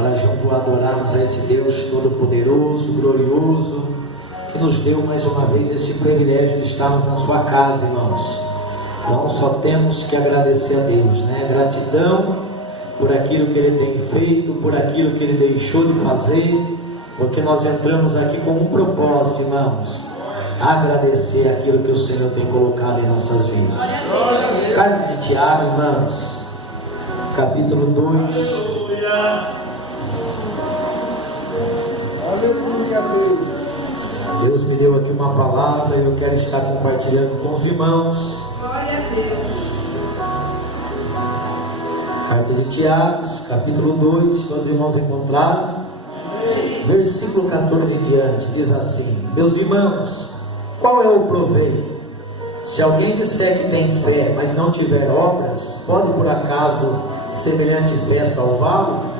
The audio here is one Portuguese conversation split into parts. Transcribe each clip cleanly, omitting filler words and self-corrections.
para junto adorarmos a esse Deus todo-poderoso, glorioso, que nos deu mais uma vez este privilégio de estarmos na sua casa, irmãos. Então só temos que agradecer a Deus, né? Gratidão por aquilo que Ele tem feito, por aquilo que Ele deixou de fazer, porque nós entramos aqui com um propósito, irmãos: agradecer aquilo que o Senhor tem colocado em nossas vidas. Carta de Tiago, irmãos, capítulo 2. Deus me deu aqui uma palavra e eu quero estar compartilhando com os irmãos. Carta de Tiago, capítulo 2, que os irmãos encontraram, versículo 14 em diante, diz assim: meus irmãos, qual é o proveito? Se alguém disser que tem fé, mas não tiver obras, pode por acaso semelhante fé salvá-lo?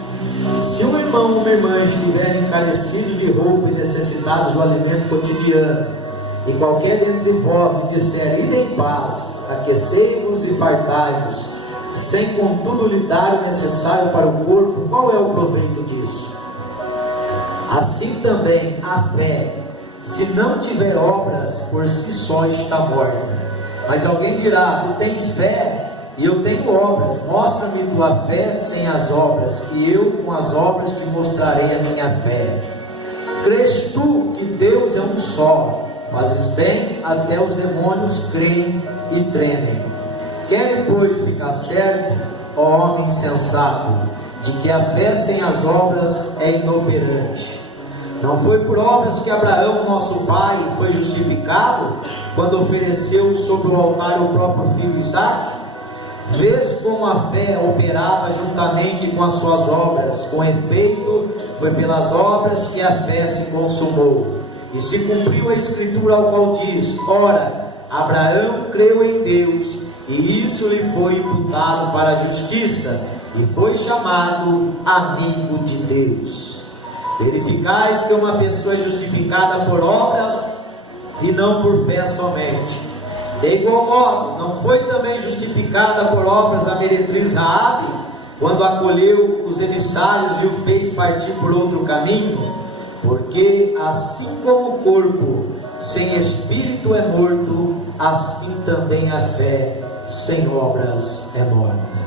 Se um irmão ou uma irmã estiverem encarecidos de roupa e necessitados do alimento cotidiano, e qualquer dentre vós lhe disser: ide em paz, aquecei-vos e fartai-vos, sem contudo lhe dar o necessário para o corpo, qual é o proveito disso? Assim também a fé, se não tiver obras, por si só está morta. Mas alguém dirá: tu tens fé e eu tenho obras, mostra-me tua fé sem as obras, e eu com as obras te mostrarei a minha fé. Crês tu que Deus é um só? Fazes bem, até os demônios creem e tremem. Querem, pois, ficar certo, ó homem insensato, de que a fé sem as obras é inoperante. Não foi por obras que Abraão, nosso pai, foi justificado, quando ofereceu sobre o altar o próprio filho Isaque? Vês como a fé operava juntamente com as suas obras. Com efeito, foi pelas obras que a fé se consumou. E se cumpriu a escritura, ao qual diz: ora, Abraão creu em Deus, e isso lhe foi imputado para a justiça, e foi chamado amigo de Deus. Verificais que uma pessoa é justificada por obras e não por fé somente. De igual modo, não foi também justificada por obras a meretriz Raabe, quando acolheu os emissários e o fez partir por outro caminho? Porque assim como o corpo sem espírito é morto, assim também a fé sem obras é morta.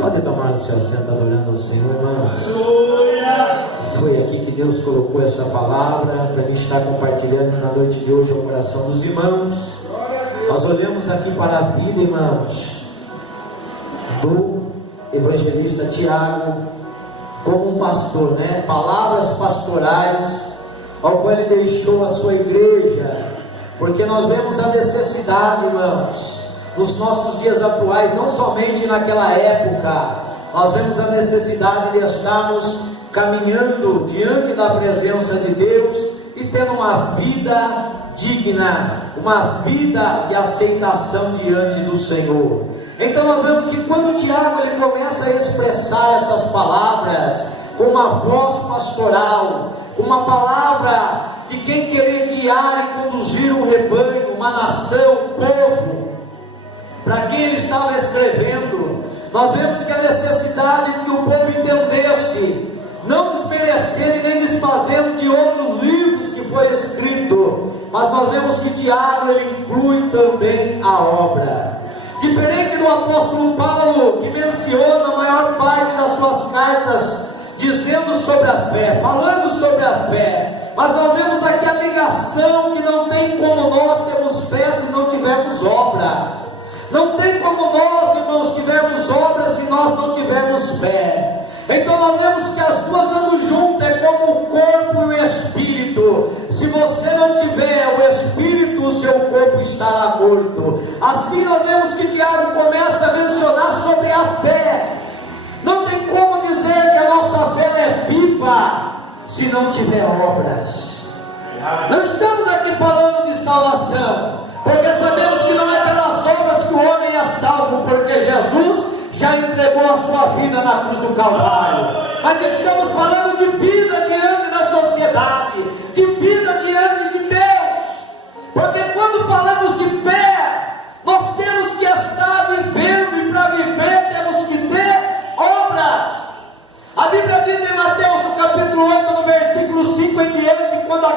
Pode tomar o seu assento adorando ao Senhor, irmãos. Foi aqui que Deus colocou essa palavra para mim estar compartilhando na noite de hoje ao coração dos irmãos. Nós olhamos aqui para a vida, irmãos, do evangelista Tiago como um pastor, né? Palavras pastorais ao qual ele deixou a sua igreja, porque nós vemos a necessidade, irmãos, nos nossos dias atuais, não somente naquela época, nós vemos a necessidade de estarmos caminhando diante da presença de Deus e tendo uma vida digna, uma vida de aceitação diante do Senhor. Então nós vemos que quando Tiago ele começa a expressar essas palavras com uma voz pastoral, com uma palavra de quem querer guiar e conduzir um rebanho, uma nação, um povo, para quem ele estava escrevendo, nós vemos que a necessidade de que o povo entendesse, não desmerecendo e nem desfazendo de outros livros que foi escrito, mas nós vemos que Tiago ele inclui também a obra. Diferente do apóstolo Paulo, que menciona a maior parte das suas cartas dizendo sobre a fé, falando sobre a fé, mas nós vemos aqui a ligação que não tem como nós termos fé se não tivermos obra. Não tem como nós, irmãos, tivermos obras se nós não tivermos fé. Então nós vemos que as duas andam juntas, é como o corpo e o espírito. Se você não tiver o espírito, o seu corpo estará morto. Assim nós vemos que Tiago começa a mencionar sobre a fé. Não tem como dizer que a nossa fé é viva se não tiver obras. Não estamos aqui falando de salvação, porque sabemos que não é pelas obras que o homem é salvo, porque Jesus já entregou a sua vida na cruz do Calvário. Mas estamos falando de vida diante da sociedade, de vida diante de Deus, porque quando falamos de fé, nós temos que estar vivendo, e para viver temos que ter obras. A Bíblia diz em Mateus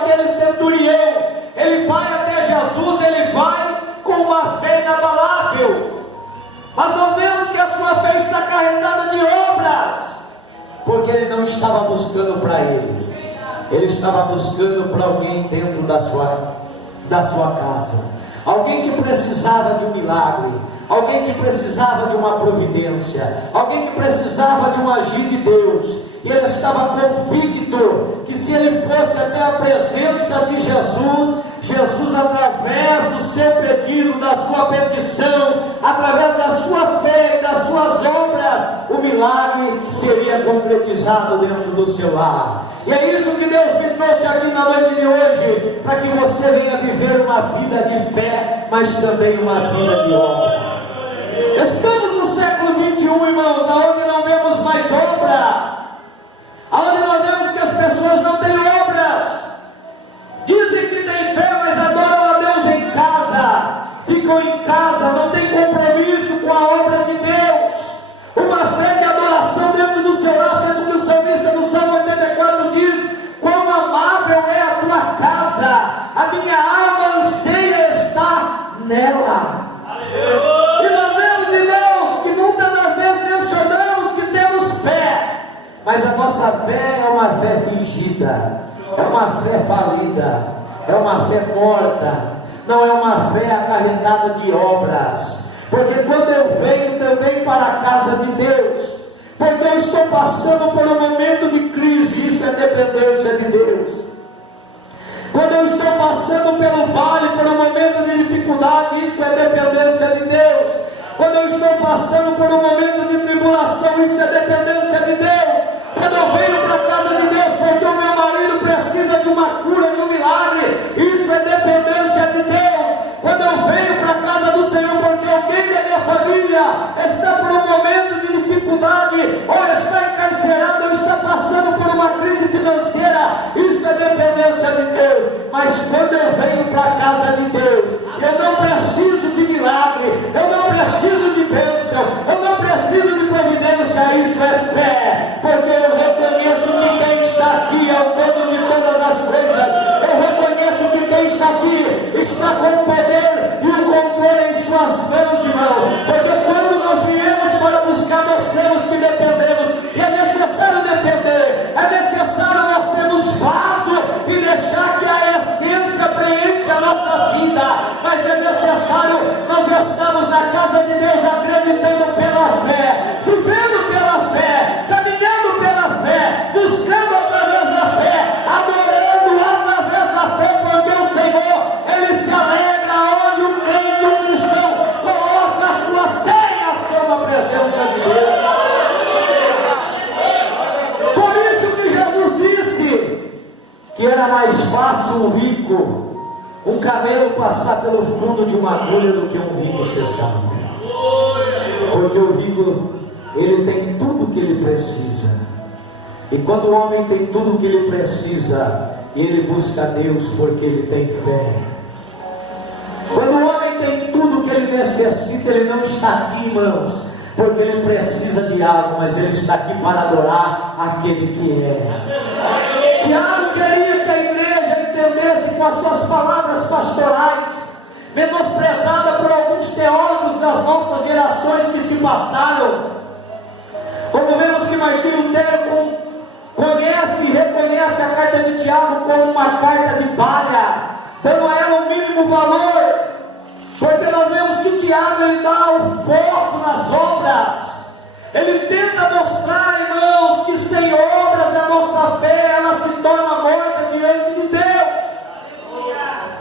aquele centurião, ele vai até Jesus, ele vai com uma fé inabalável, mas nós vemos que a sua fé está carregada de obras, porque ele não estava buscando para ele estava buscando para alguém dentro da sua casa, alguém que precisava de um milagre, alguém que precisava de uma providência, alguém que precisava de um agir de Deus. E ele estava convicto que se ele fosse até a presença de Jesus, através do seu pedido, da sua petição, através da sua fé e das suas obras, o milagre seria concretizado dentro do seu lar. E é isso que Deus me trouxe aqui na noite de hoje, para que você venha viver uma vida de fé, mas também uma vida de obra. Estamos no século 21, irmãos, onde não vemos mais obra, onde nós vemos que as pessoas não têm obras, dizem que têm fé, mas adoram a Deus em casa, ficam em casa, não tem compromisso com a obra de Deus, uma fé de adoração dentro do seu lar, sendo que o salmista no Salmo 84 diz: quão amável é a tua casa, a minha alma anseia estar nela. E nós vemos, irmãos, que muitas das vezes mencionamos que temos fé, mas a nossa fé é uma fé fingida, é uma fé falida, é uma fé morta, não é uma fé acarretada de obras. Porque quando eu venho também para a casa de Deus, porque eu estou passando por um momento de crise, isso é dependência de Deus. Quando eu estou passando pelo vale, por um momento de dificuldade, isso é dependência de Deus. Quando eu estou passando por um momento de tribulação, isso é dependência de Deus. Quando eu venho para a casa de Deus porque o meu marido precisa de uma cura, de um milagre, isso é dependência de Deus. Quando eu venho para a casa do Senhor porque alguém da minha família está por um momento de dificuldade, ou está encarcerado, ou está passando por uma crise financeira, isso é dependência de Deus. Mas quando eu venho para a casa de Deus, eu não preciso de milagre, eu não preciso de bênção, eu não preciso de providência, isso é fé, porque eu reconheço que quem está aqui é o dono de todas as coisas, eu reconheço que quem está aqui está com o poder e o controle em suas mãos, irmão, porque quando nós viemos para buscar, nós temos que dependemos, e é necessário depender, é necessário nós sermos vaso e deixar que a essência preencha a nossa vida, mas é necessário nós estamos na casa de Deus acreditando pela fé, vivendo pela fé, caminhando pela fé, buscando através da fé, adorando através da fé, porque o Senhor, Ele se alegra onde um crente, um cristão, coloca a sua fé em ação na presença de Deus. Por isso que Jesus disse que era mais fácil um rico, um camelo passar pelo fundo de uma agulha do que um rico ser salvo. Porque o rico, ele tem tudo o que ele precisa. E quando o homem tem tudo o que ele precisa, ele busca a Deus porque ele tem fé. Quando o homem tem tudo o que ele necessita, ele não está aqui, irmãos, porque ele precisa de algo, mas ele está aqui para adorar aquele que é. Tiago queria que a igreja entendesse com as suas palavras pastorais, menosprezada por alguns teólogos das nossas gerações que se passaram, como vemos que Martinho Lutero conhece e reconhece a carta de Tiago como uma carta de palha, dando a ela o mínimo valor, porque nós vemos que Tiago, ele dá o foco nas obras, ele tenta mostrar, irmãos, que sem obras a nossa fé, ela se torna morta diante de Deus.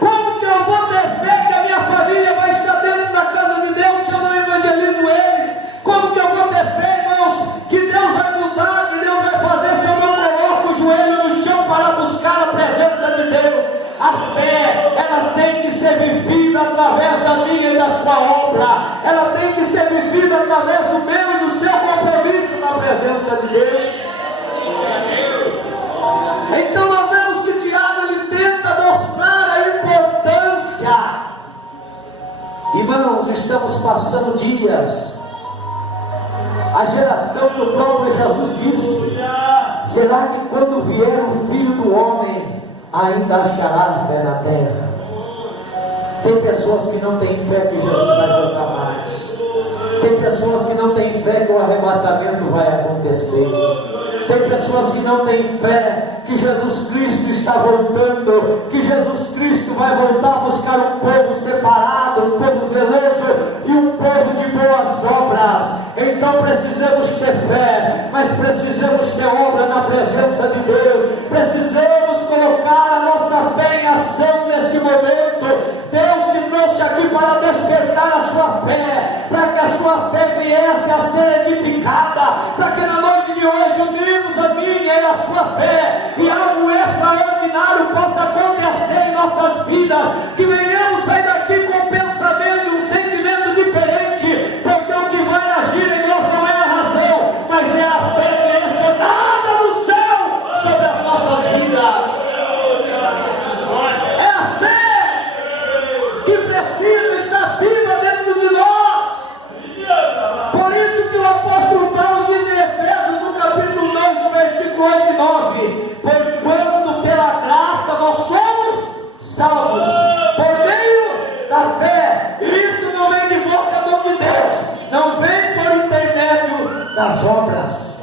Como que eu vou ter fé que a minha família vai estar dentro da casa de Deus se eu não evangelizo eles? Como que eu vou ter fé, irmãos, que Deus vai mudar, que Deus vai fazer se eu não coloco o joelho no chão para buscar a presença de Deus? A fé, ela tem que ser vivida através da minha e da sua obra, ela tem que ser vivida através do meu e do seu compromisso na presença de Deus. Então nós vemos que Tiago, ele tenta mostrar a importância. Irmãos, estamos passando dias, a geração que o próprio Jesus disse: será que quando vier o Filho do Homem, ainda achará fé na terra. Tem pessoas que não têm fé que Jesus vai voltar mais. Tem pessoas que não têm fé que o arrebatamento vai acontecer. Tem pessoas que não têm fé que Jesus Cristo está voltando, que Jesus Cristo vai voltar a buscar um povo separado, um povo zeloso e um povo de boas obras. Então precisamos ter fé, mas precisamos ter obra na presença de Deus. Precisamos colocar a nossa fé em ação neste momento. Deus te trouxe aqui para despertar a sua fé, para que a sua fé viesse a ser edificada, para que na noite de hoje unimos a minha e a sua fé, e algo extraordinário possa acontecer em nossas vidas, que venhamos sair daqui com um pensamento e um sentimento diferente, porque o que vai agir em nós não é a razão, mas é a fé direcionada no céu sobre as nossas vidas. É a fé que precisa estar viva dentro de nós. Por isso que o apóstolo Paulo diz em Efésios, no capítulo 2, no versículo 8 e 9: porquanto pela graça nós somos salvos, por meio da fé. Isto não vem de boca não de Deus, não vem por intermédio das obras.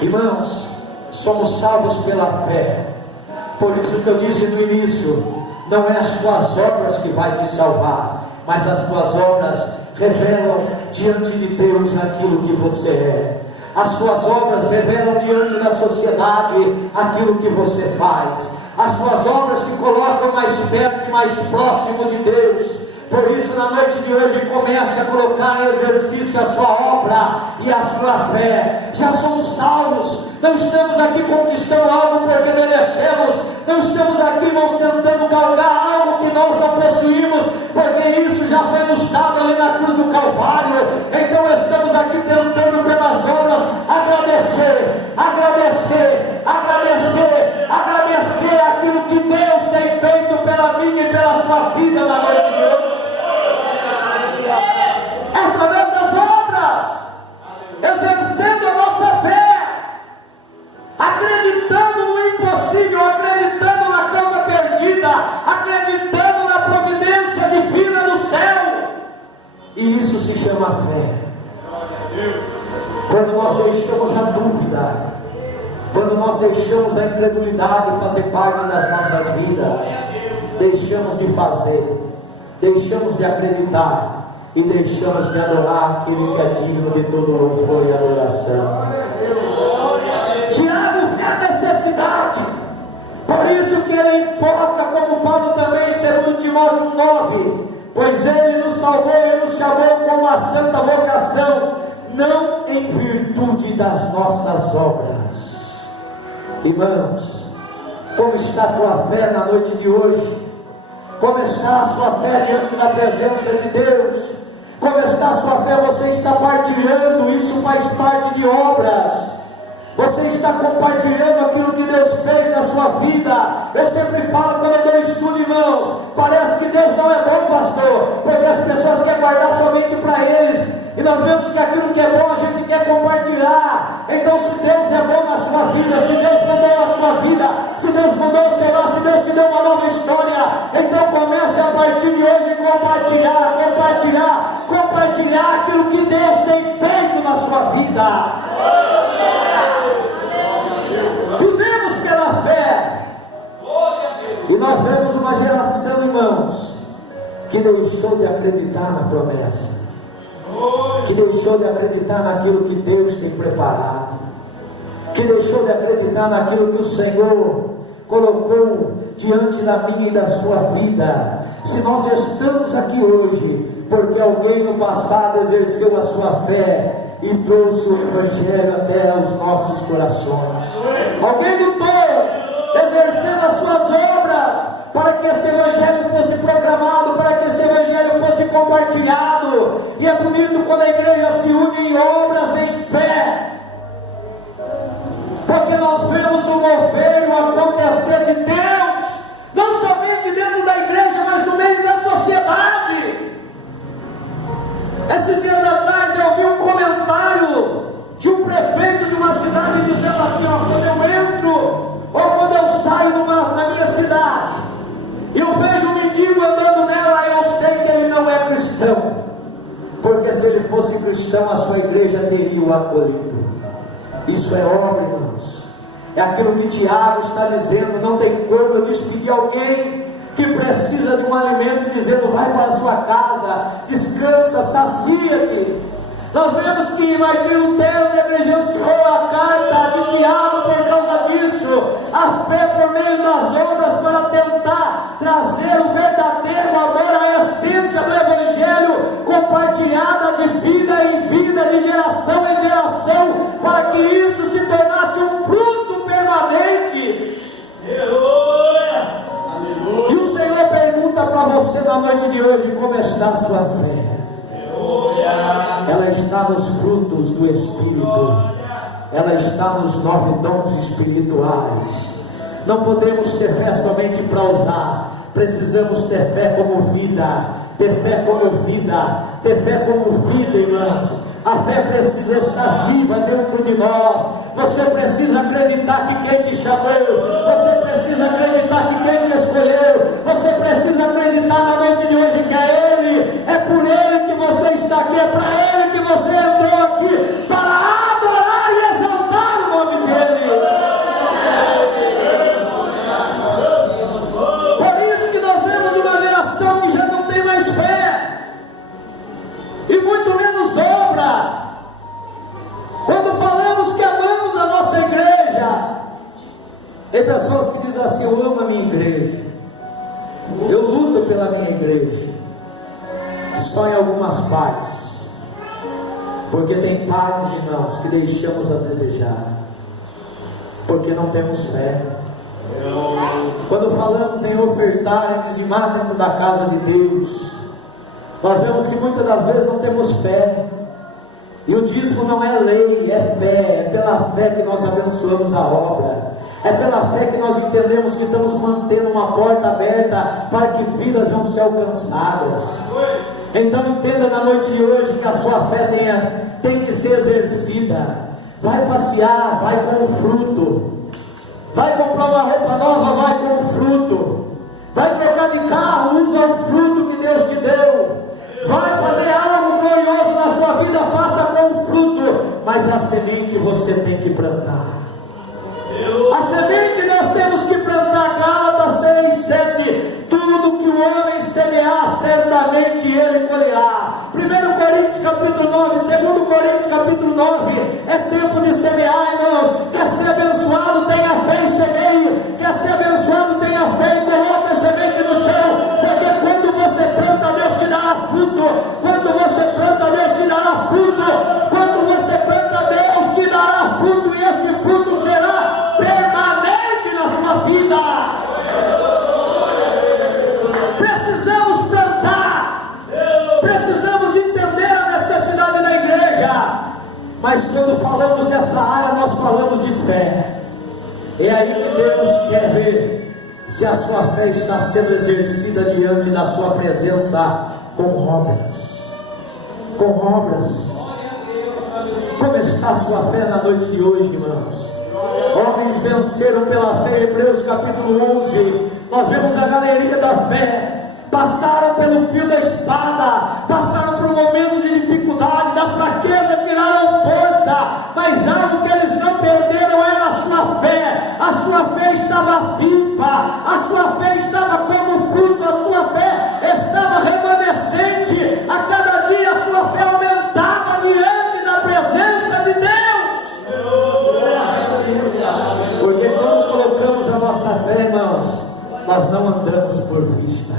Irmãos, somos salvos pela fé. Por isso que eu disse no início, não é as tuas obras que vai te salvar, mas as tuas obras revelam diante de Deus aquilo que você é. As tuas obras revelam diante da sociedade aquilo que você faz. As tuas obras te colocam mais perto e mais próximo de Deus. Por isso, na noite de hoje, comece a colocar em exercício a sua obra e a sua fé. Já somos salvos, não estamos aqui conquistando algo porque merecemos, não estamos aqui, irmãos, tentando galgar algo que nós não possuímos, porque isso já foi nos dado ali na cruz do Calvário. Então estamos aqui tentando pelas obras agradecer, agradecer, agradecer, agradecer aquilo que Deus tem feito pela minha e pela sua vida na noite de hoje. É através das obras, exercendo a nossa fé, acreditando no impossível, acreditando na causa perdida, acreditando na providência divina do céu. E isso se chama fé. Quando nós deixamos a dúvida, quando nós deixamos a incredulidade fazer parte das nossas vidas, deixamos de fazer, deixamos de acreditar e deixamos de adorar aquele que é digno de todo louvor e adoração. Tiago vê a necessidade, por isso que ele enfoca, como Paulo também em 2 Timóteo 9, pois ele nos salvou e nos chamou com uma santa vocação, não em virtude das nossas obras. Irmãos, como está a tua fé na noite de hoje? Como está a sua fé diante da presença de Deus? Como está a sua fé? Você está partilhando, isso faz parte de obras. Você está compartilhando aquilo que Deus fez na sua vida. Eu sempre falo, quando eu dou estudo, irmãos, parece que Deus não é bom, pastor, porque as pessoas querem guardar somente para eles, e nós vemos que aquilo que é bom a gente quer compartilhar. Então, se Deus é bom na sua vida, se Deus mudou na sua vida, se Deus mudou o seu lar, se Deus te deu uma nova história, então comece a partir de hoje compartilhar, compartilhar, compartilhar aquilo que Deus tem feito na sua vida. Vivemos pela fé, e nós vemos uma geração, irmãos, que deixou de acreditar na promessa, que deixou de acreditar naquilo que Deus tem preparado, que deixou de acreditar naquilo que o Senhor colocou diante da minha e da sua vida. Se nós estamos aqui hoje, porque alguém no passado exerceu a sua fé e trouxe o Evangelho até os nossos corações. Alguém lutou, exercendo as suas obras, para que este Evangelho fosse proclamado, para que este Evangelho fosse compartilhado. E é bonito quando a igreja se une em obras, em fé, porque nós vemos o mover e o acontecer de Deus, não somente dentro da igreja, mas no meio da sociedade. Esses dias atrás eu vi um comentário de um prefeito de uma cidade dizendo assim: ó, quando eu entro ou quando eu cristão, a sua igreja teria o acolhido. Isso é obra, irmãos. É aquilo que Tiago está dizendo. Não tem como eu despedir alguém que precisa de um alimento, dizendo: vai para a sua casa, descansa, sacia-te. Nós vemos que Martinho Lutero negligenciou a carta de Tiago por causa disso. A fé por meio das obras, para tentar trazer o verdadeiro amor, a essência do Evangelho, compartilhada de vida em vida, de geração em geração, para que isso se tornasse um fruto permanente. E o Senhor pergunta para você na noite de hoje: como está a sua fé? Ela está nos frutos do Espírito, ela está nos 9 dons espirituais. Não podemos ter fé somente para usar, precisamos ter fé como vida, ter fé como vida, ter fé como vida, irmãos. A fé precisa estar viva dentro de nós. Você precisa acreditar que quem te chamou, você precisa acreditar que quem te escolheu, você precisa acreditar na noite de hoje que é Ele, é por Ele que você está aqui, é para Ele que você entrou aqui, para adorar e exaltar o nome dEle. Por isso que nós vemos uma geração que já não tem mais fé, e muito menos obra. Quando falamos que amamos a nossa igreja, tem pessoas que dizem assim: eu amo a minha igreja, eu luto pela minha igreja, só em algumas partes, porque tem partes, irmãos, que deixamos a desejar, porque não temos fé. Quando falamos em ofertar, em dizimar dentro da casa de Deus, nós vemos que muitas das vezes não temos fé. E o dízimo não é lei, é fé. É pela fé que nós abençoamos a obra, é pela fé que nós entendemos que estamos mantendo uma porta aberta para que vidas vão ser alcançadas. Então entenda na noite de hoje que a sua fé tem que ser exercida. Vai passear, vai com o fruto. Vai comprar uma roupa nova, vai com o fruto. Vai trocar de carro, usa o fruto que Deus te deu. Vai fazer algo glorioso na sua vida, faça com o fruto. Mas a semente você tem que plantar. A semente nós temos que plantar. Gálatas 6:7. Tudo que o homem semear, certamente ele colherá. 1 Coríntios capítulo 9, 2 Coríntios capítulo 9. É tempo de semear, irmãos. Quer ser abençoado, tenha fé e semeie. Quer ser abençoado, tenha fé e coloque a semente no chão. Porque quando você planta, Deus te dará fruto. Quando você planta, Deus te dará fruto. Quando você planta, Deus te dará fruto. E este fruto será permanente na sua vida. Precisamos plantar, precisamos entender a necessidade da igreja. Mas quando falamos dessa área, nós falamos de fé. É aí que Deus quer ver se a sua fé está sendo exercida diante da sua presença com obras. Com obras. Como está a sua fé na noite de hoje, irmãos? Homens venceram pela fé. Hebreus capítulo 11. Nós vemos a galeria da fé. Passaram pelo fio da espada, passaram por momentos de dificuldade, da fraqueza tiraram força, mas algo que eles não perderam era a sua fé. A sua fé estava viva, a sua fé estava como fruto, a sua fé estava remanescente. A cada dia a sua fé aumentava diante da presença de Deus. Porque quando colocamos a nossa fé, irmãos, nós não andamos por vista,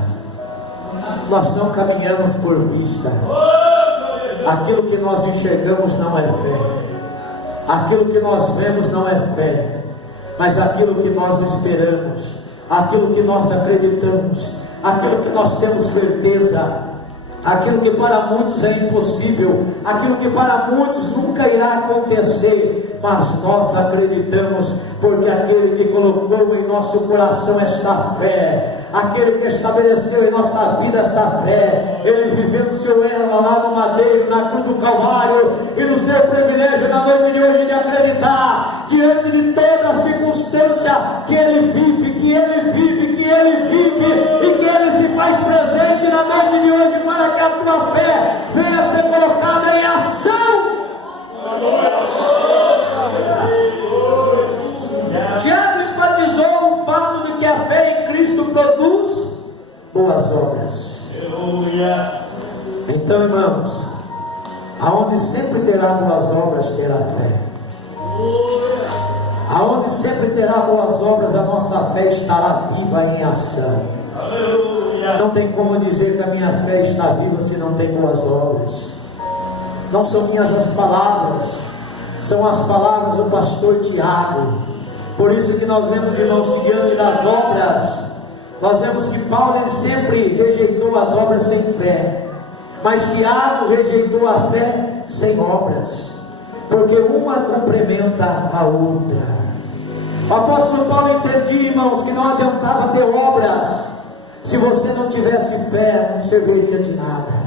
nós não caminhamos por vista. Aquilo que nós enxergamos não é fé, aquilo que nós vemos não é fé, mas aquilo que nós esperamos, aquilo que nós acreditamos, aquilo que nós temos certeza, aquilo que para muitos é impossível, aquilo que para muitos nunca irá acontecer, mas nós acreditamos, porque aquele que colocou em nosso coração esta fé, aquele que estabeleceu em nossa vida esta fé, ele vivenciou ela lá no madeiro, na cruz do Calvário, e nos deu o privilégio na noite de hoje de acreditar, diante de toda a circunstância, que ele vive, que ele vive, que ele vive, e que ele se faz presente na noite de hoje, para que a tua fé venha ser colocada em ação produz boas obras. Então, irmãos, aonde sempre terá boas obras, terá fé. Aonde sempre terá boas obras, a nossa fé estará viva em ação. Não tem como dizer que a minha fé está viva se não tem boas obras. Não são minhas as palavras, são as palavras do pastor Tiago. Por isso que nós vemos, irmãos, que diante das obras, nós vemos que Paulo ele sempre rejeitou as obras sem fé, mas Tiago rejeitou a fé sem obras, porque uma complementa a outra. O apóstolo Paulo entendia, irmãos, que não adiantava ter obras se você não tivesse fé, não serviria de nada.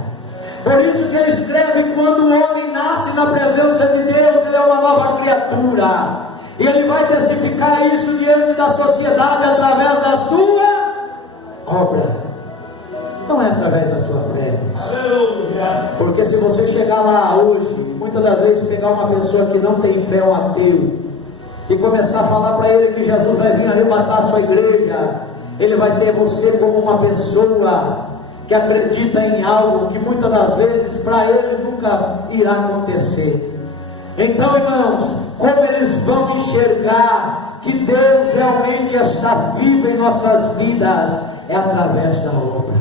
Por isso que ele escreve: quando o homem nasce na presença de Deus, ele é uma nova criatura, e ele vai testificar isso diante da sociedade através da sua obra, não é através da sua fé. Porque se você chegar lá hoje, muitas das vezes pegar uma pessoa que não tem fé, um ateu, e começar a falar para ele que Jesus vai vir arrebatar a sua igreja, ele vai ter você como uma pessoa que acredita em algo que muitas das vezes para ele nunca irá acontecer. Então, irmãos, como eles vão enxergar que Deus realmente está vivo em nossas vidas? É através da obra.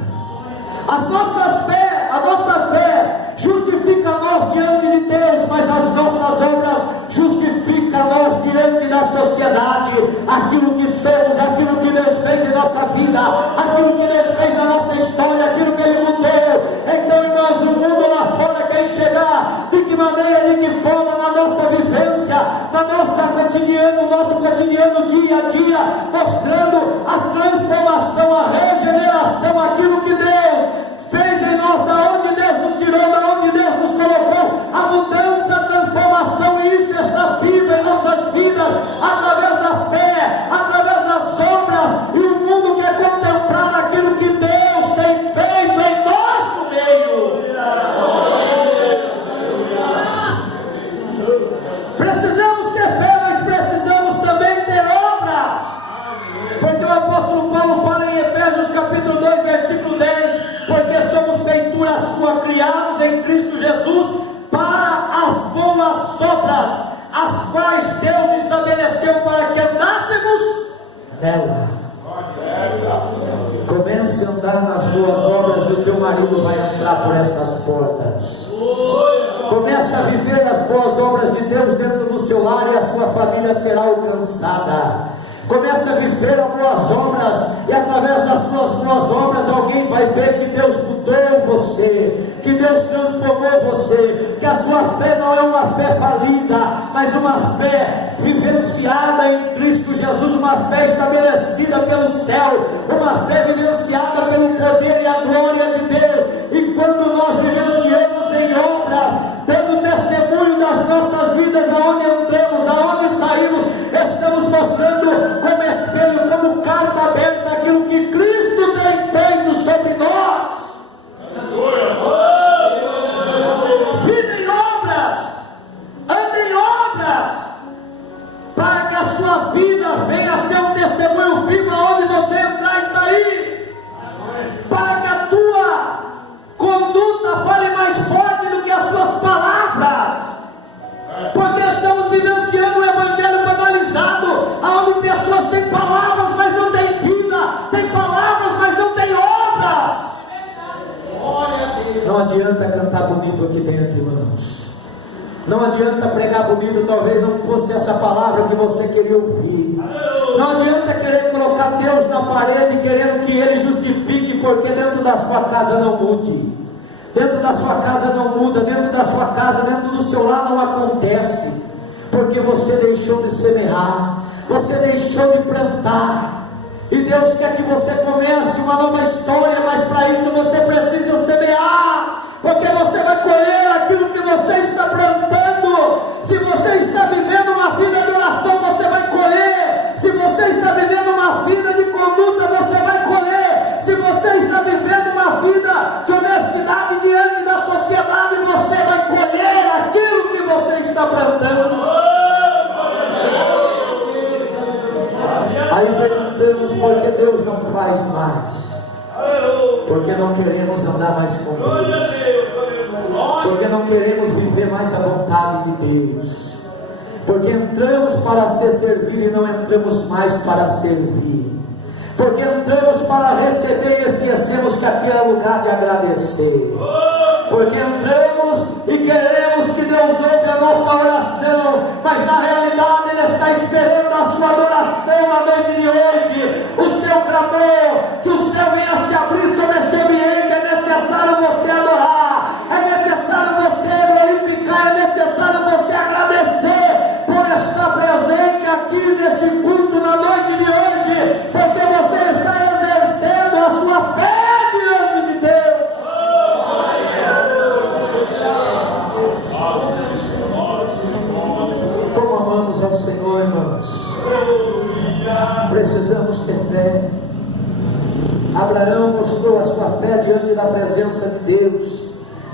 A nossa fé justifica nós diante de Deus, mas as nossas obras justificam nós diante da sociedade. Aquilo que somos, aquilo que Deus fez em nossa vida, aquilo que Deus fez na nossa história, aquilo que Ele mudou. Então, irmãos, o mundo lá fora quer enxergar de que maneira, de que forma, na nossa vivência, no nosso cotidiano, dia a dia, mostrando a transformação, a regeneração, aquilo que Deus fez em nós, da onde Deus nos tirou, da onde Deus nos colocou, a mudança, a transformação, e isso está vivo em nossas vidas, através da fé, através das obras, e o mundo quer contemplar aquilo que Deus tem feito em nosso meio. Precisamos ter fé, mas precisamos também ter obras, porque o apóstolo Paulo fala em Efésios capítulo 2, versículo 10, porque somos feitura sua, criados em Cristo Jesus para as boas obras, as quais Deus estabeleceu para que andássemos nela. Comece a andar nas boas obras e o teu marido vai entrar por essas portas. Comece a viver as boas obras de Deus dentro do seu lar e a sua família será alcançada. Comece a viver as boas obras, e através das suas boas obras alguém vai ver que Deus mudou você, que Deus transformou você, que a sua fé não é uma fé falida, mas uma fé vivenciada em Cristo Jesus, uma fé estabelecida pelo céu, uma fé vivenciada pelo poder e a glória de Deus. E quando nós vivenciamos em obras, dando testemunho das nossas vidas, aonde entramos, aonde saímos, estamos mostrando como espelho, como carta aberta, aquilo que Cristo tem feito sobre nós. Vive em obras, ande em obras, para que a sua vida venha a ser um testemunho vivo aonde você entrar e sair, para que a tua conduta fale mais forte do que as suas palavras, porque estamos vivenciando um evangelho banalizado, onde pessoas têm palavras, mas não têm vida, têm palavras, mas não têm obras. Não adianta cantar bonito aqui dentro, irmãos. Não adianta pregar bonito, talvez não fosse essa palavra que você queria ouvir. Não adianta querer colocar Deus na parede, querendo que Ele justifique, porque dentro da sua casa não mude. Dentro da sua casa não muda, dentro da sua casa, dentro do seu lar não acontece, porque você deixou de semear, você deixou de plantar, e Deus quer que você comece uma nova história, mas para isso você precisa semear, porque você vai colher aquilo que você está plantando. Se você está vivendo uma vida de oração, você vai colher. Se você está vivendo uma vida de conduta, você vai colher. Se você está vivendo uma vida de honestidade diante da sociedade, você vai colher aquilo que você está plantando. Aí vem um termo Irmãos, porque Deus não faz mais? Porque não queremos andar mais com Deus, porque não queremos viver mais a vontade de Deus, porque entramos para ser servido e não entramos mais para servir, porque entramos para receber e esquecemos que aqui é lugar de agradecer, porque entramos e queremos que Deus ouve a nossa oração, mas na realidade Ele está esperando a sua adoração na noite de hoje, o seu clamor, que o céu venha se abrir sobre este ambiente. É necessário você adorar, é necessário você glorificar, é necessário você agradecer por estar presente aqui neste culto na noite de hoje, porque você está exercendo a sua fé diante de Deus. Como amamos ao Senhor, irmãos. Precisamos ter fé. Abraão mostrou a sua fé diante da presença de Deus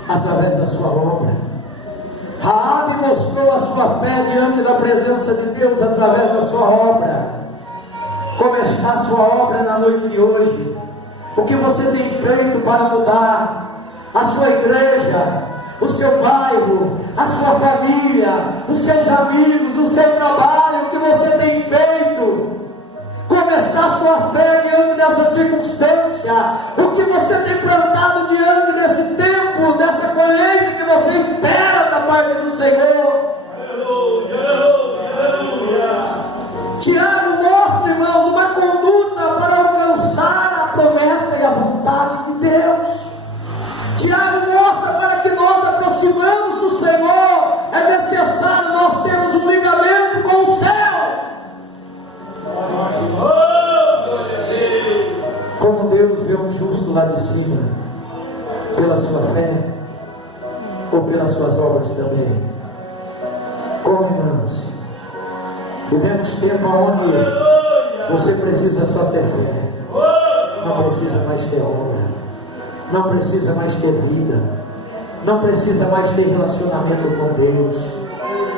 através da sua obra. Raabe mostrou a sua fé diante da presença de Deus através da sua obra. Como está a sua obra na noite de hoje? O que você tem feito para mudar a sua igreja, o seu bairro, a sua família, os seus amigos, o seu trabalho? O que você tem feito? Como está a sua fé diante dessa circunstância? O que você tem plantado diante desse tempo, dessa colheita que você espera da parte do Senhor? Tiago mostra, irmãos, uma conduta para alcançar a promessa e a vontade de Deus. Tiago mostra para que nós aproximamos do Senhor, é necessário nós termos um ligamento com o céu. Como Deus vê um justo lá de cima, pela sua fé ou pelas suas obras também? Como, irmãos? Vivemos tempo onde você precisa só ter fé, não precisa mais ter obra, não precisa mais ter vida, não precisa mais ter relacionamento com Deus.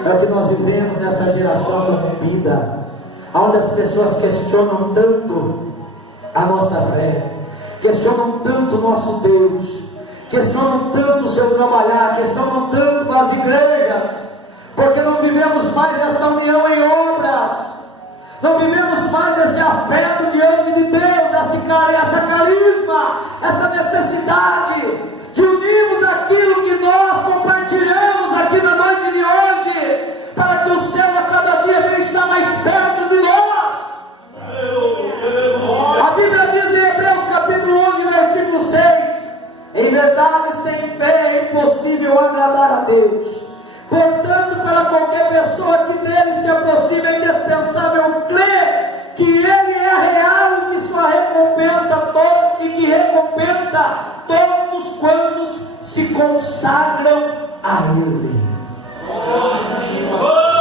É o que nós vivemos nessa geração corrompida, onde as pessoas questionam tanto a nossa fé, questionam tanto o nosso Deus, questionam tanto o seu trabalhar, questionam tanto as igrejas, porque não vivemos mais esta união em obras, não vivemos mais esse afeto diante de Deus, essa carisma, essa necessidade de unirmos aquilo que nós compartilhamos aqui na noite de hoje, para que o céu a cada dia venha estar mais perto de nós. A Bíblia diz em Hebreus capítulo 11, versículo 6: em verdade, sem fé é impossível agradar a Deus. Portanto, para qualquer pessoa que dele se aproxime, é indispensável crer que Ele é real e que sua recompensa e que recompensa todos os quantos se consagram a Ele.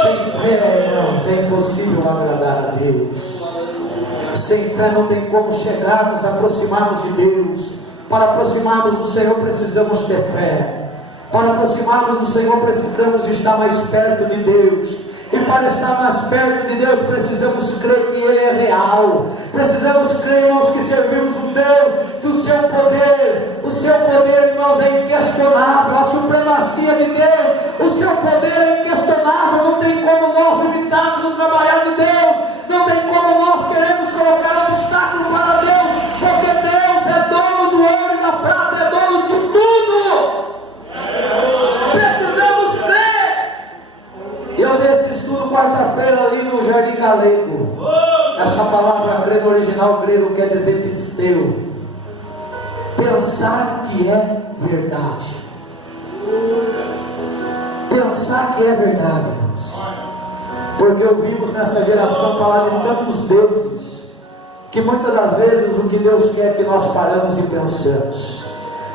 Sem fé, irmãos, é impossível agradar a Deus. Sem fé não tem como chegarmos, aproximarmos de Deus. Para aproximarmos do Senhor precisamos ter fé. Para aproximarmos do Senhor precisamos estar mais perto de Deus. E para estar mais perto de Deus precisamos crer que Ele é real. Precisamos crer, irmãos, que servimos um Deus, que o seu poder, irmãos, é inquestionável. A supremacia de Deus, o seu poder é inquestionável. Não tem como nós limitarmos o trabalhar de Deus. Não tem como nós queremos colocar obstáculo para Deus, porque Deus é dono do ouro e da prata, é dono de tudo. Precisamos crer. Eu dei esse estudo quarta-feira ali no Jardim Galego. Essa palavra crer no original grego quer dizer pisteu, pensar que é verdade. Pensar que é verdade, irmãos. Porque ouvimos nessa geração falar de tantos deuses, que muitas das vezes o que Deus quer é que nós paramos e pensamos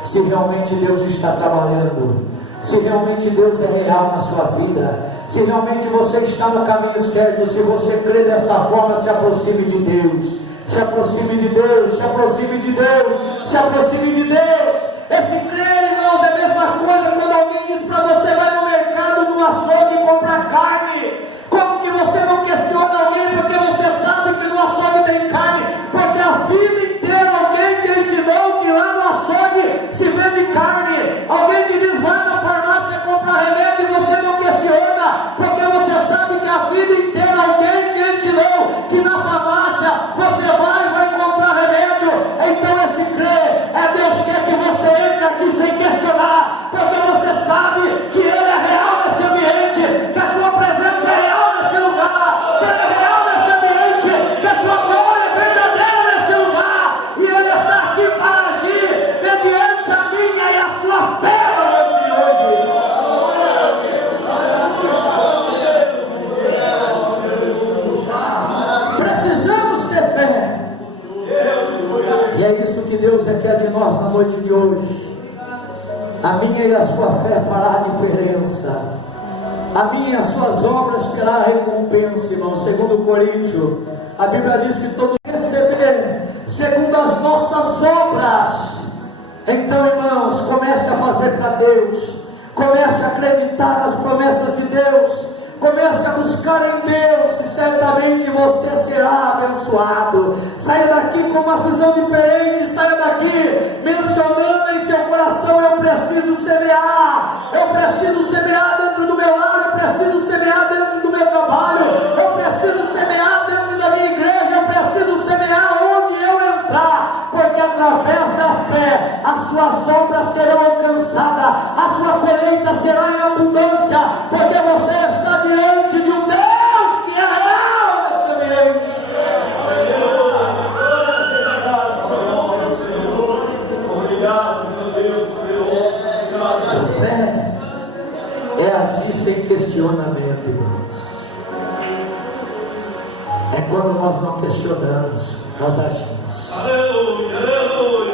se realmente Deus está trabalhando, se realmente Deus é real na sua vida, se realmente você está no caminho certo. Se você crê desta forma, se aproxime de Deus, se aproxime de Deus, se aproxime de Deus, se aproxime de Deus. Esse crer, irmãos, é a mesma coisa quando alguém diz para você: vai no mercado, no açougue, comprar carne. Como que você não questiona alguém porque você sabe que no açougue tem carne? Deus requer de nós na noite de hoje. A minha e a sua fé fará diferença. A minha e as suas obras terá recompensa, irmão. Segundo Coríntios, a Bíblia diz que todos receber segundo as nossas obras. Então, irmãos, comece a fazer para Deus. Comece a acreditar nas promessas de Deus. Comece a buscar em Deus, e certamente você será abençoado. Saia daqui com uma visão diferente. Saia daqui mencionando em seu coração: eu preciso semear. Eu preciso semear dentro do meu lar. Eu preciso semear dentro do meu trabalho. Eu preciso semear dentro da minha igreja. Eu preciso semear onde eu entrar, porque através da fé as suas obras serão alcançadas, a sua colheita será em abundância, porque você está diante de um Deus que é real neste ambiente. Fé é agir sem questionamento, irmãos. É quando nós não questionamos, nós agimos.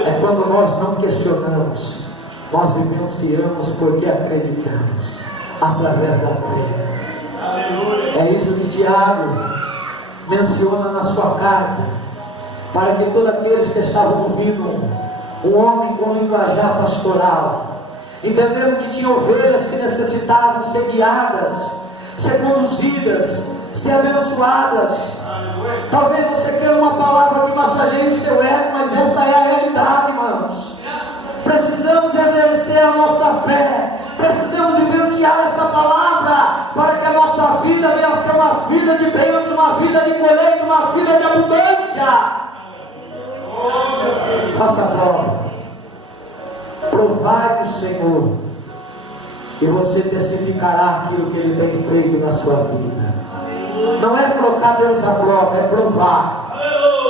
É quando nós não questionamos, nós vivenciamos porque acreditamos, através da fé. É isso que Tiago menciona na sua carta, para que todos aqueles que estavam ouvindo um homem com linguajar pastoral, entendendo que tinha ovelhas que necessitavam ser guiadas, ser conduzidas, ser abençoadas. Talvez você queira uma palavra que massageie o seu ego, mas essa é a realidade, irmãos. Precisamos exercer a nossa fé, precisamos vivenciar essa palavra, para que a nossa vida venha a ser uma vida de bênção, uma vida de colheita, uma vida de abundância. Faça a prova, provai o Senhor, e você testificará aquilo que Ele tem feito na sua vida. Não é colocar Deus à prova, é provar.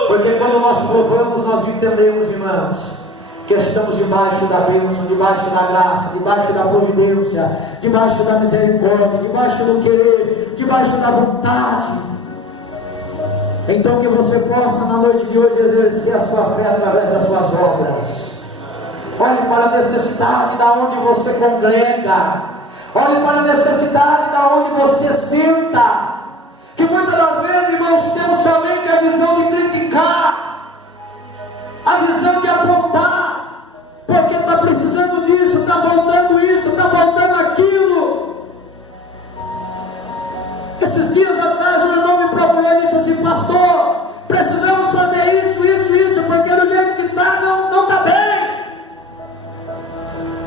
Porque quando nós provamos, nós entendemos, irmãos, que estamos debaixo da bênção, debaixo da graça, debaixo da providência, debaixo da misericórdia, debaixo do querer, debaixo da vontade. Então que você possa na noite de hoje exercer a sua fé através das suas obras. Olhe para a necessidade da onde você congrega. Olhe para a necessidade da onde você senta. Que muitas das vezes, irmãos, temos somente a visão de criticar, a visão de apontar, porque está precisando disso, está faltando isso, está faltando aquilo. Esses dias atrás um irmão me procurou e disse assim: pastor, precisamos fazer isso, porque do jeito que está, não está bem.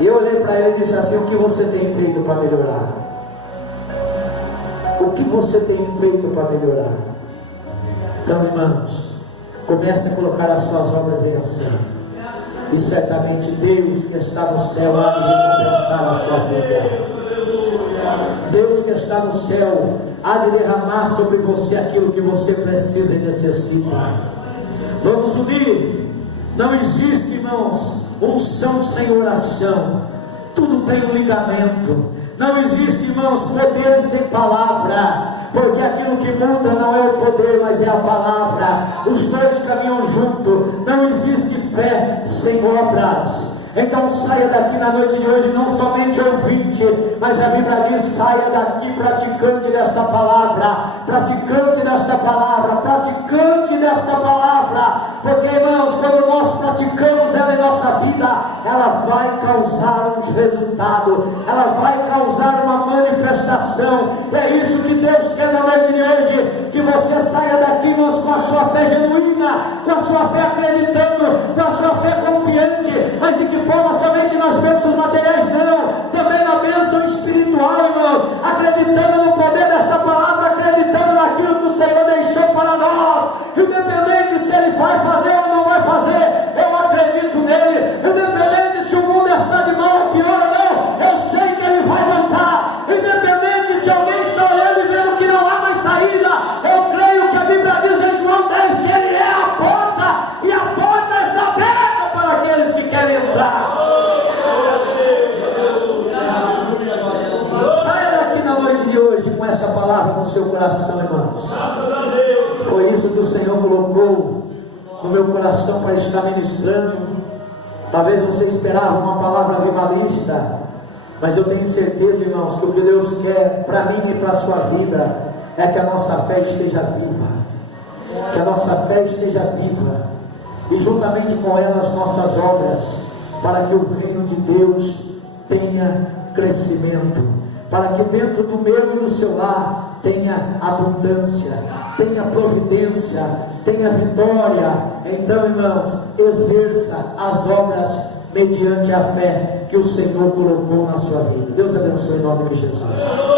E eu olhei para ele e disse assim: o que você tem feito para melhorar? O que você tem feito para melhorar? Então, irmãos, comece a colocar as suas obras em ação, e certamente Deus que está no céu há de recompensar a sua vida. Deus que está no céu há de derramar sobre você aquilo que você precisa e necessita. Vamos subir. Não existe, irmãos, unção sem oração. Tudo tem um ligamento. Não existe, irmãos, poder sem palavra, porque aquilo que muda não é o poder, mas é a palavra. Os dois caminham juntos. Não existe fé sem obras. Então saia daqui na noite de hoje não somente ouvinte, mas a Bíblia diz: saia daqui praticante desta palavra, praticante desta palavra, praticante desta palavra. Porque, irmãos, quando nós praticamos ela em nossa vida, ela vai causar um resultado, ela vai causar uma manifestação. É isso que Deus quer na noite de hoje, que você saia daqui, irmãos, com a sua fé genuína, com a sua fé acreditando, com a sua fé confiante. Mas de que forma? Somente nas bênçãos materiais? Não, também na bênção espiritual, irmãos, acreditando no poder desta palavra, acreditando naquilo que o Senhor deixou para nós, independente se Ele vai fazer ou não vai fazer, eu acredito nele, independente se o mundo está de mal ou pior ou não, eu sei que Ele vai voltar, independente se alguém está olhando e vendo que não há mais saída, eu creio que a Bíblia diz em João 10 que Ele é a porta, e a porta está aberta para aqueles que querem entrar. Saia daqui na noite de hoje com essa palavra no seu coração, irmãos. Foi isso que o Senhor colocou no meu coração para estar ministrando. Talvez você esperava uma palavra avivalista, mas eu tenho certeza, irmãos, que o que Deus quer para mim e para a sua vida é que a nossa fé esteja viva, que a nossa fé esteja viva, e juntamente com ela as nossas obras, para que o reino de Deus tenha crescimento, para que dentro do meu e do seu lar tenha abundância, tenha providência, tenha vitória. Então, irmãos, exerça as obras mediante a fé que o Senhor colocou na sua vida. Deus abençoe em nome de Jesus.